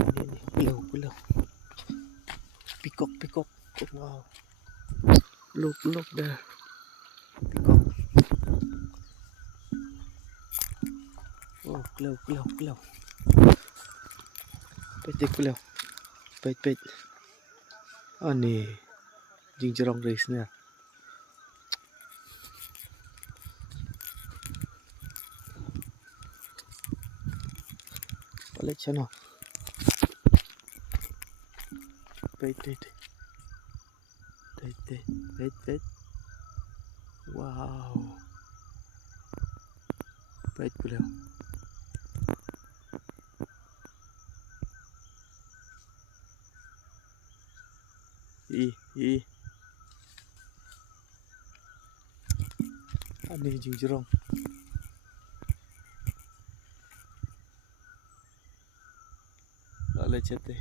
Ini pulau. Pikok. Wow. Look there. Pikok. Oh, pulau. Petik pulau. Pait. Oh ni, jinjerong race-nya. Balik sana. Pait. Wow. Pait pulau. Ini jinjerong. Balik cete.